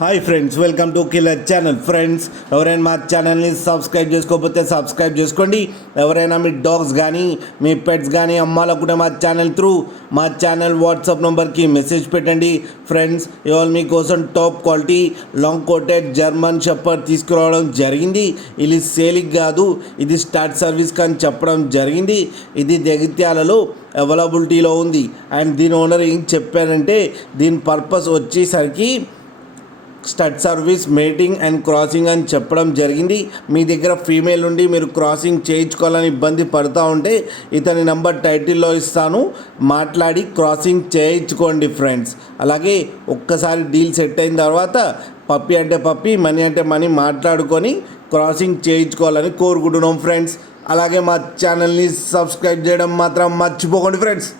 Hi friends, welcome to killer channel. Friends, ఎవరైనా మా ఛానల్ని సబ్స్క్రైబ్ చేసుకోకపోతే సబ్స్క్రైబ్ చేసుకోండి. ఎవరైనా మీ డాగ్స్ కానీ మీ పెట్స్ కానీ అమ్మాలనుకుంటే మా ఛానల్ త్రూ మా ఛానల్ వాట్సాప్ నెంబర్కి మెసేజ్ పెట్టండి. ఫ్రెండ్స్, ఇవాళ మీకోసం top quality long coated German shepherd తీసుకురావడం జరిగింది. ఇది సేలింగ్ కాదు, ఇది స్టార్ట్ సర్వీస్ అని చెప్పడం జరిగింది. ఇది జగిత్యాలలో అవైలబిలిటీలో ఉంది. అండ్ దీని ఓనర్ ఏం చెప్పారంటే దీని పర్పస్ వచ్చేసరికి stud service, mating and crossing అని చెప్పడం జరిగింది. మీ దగ్గర ఫీమేల్ నుండి మీరు క్రాసింగ్ చేయించుకోవాలని ఇబ్బంది పడుతూ ఉంటే ఇతని నెంబర్ టైటిల్లో ఇస్తాను, మాట్లాడి క్రాసింగ్ చేయించుకోండి ఫ్రెండ్స్. అలాగే ఒక్కసారి డీల్ సెట్ అయిన తర్వాత పప్పి అంటే పప్పి, మనీ అంటే మనీ మాట్లాడుకొని క్రాసింగ్ చేయించుకోవాలని కోరుకుంటున్నాం ఫ్రెండ్స్. అలాగే మా ఛానల్ని సబ్స్క్రైబ్ చేయడం మాత్రం మర్చిపోకండి ఫ్రెండ్స్.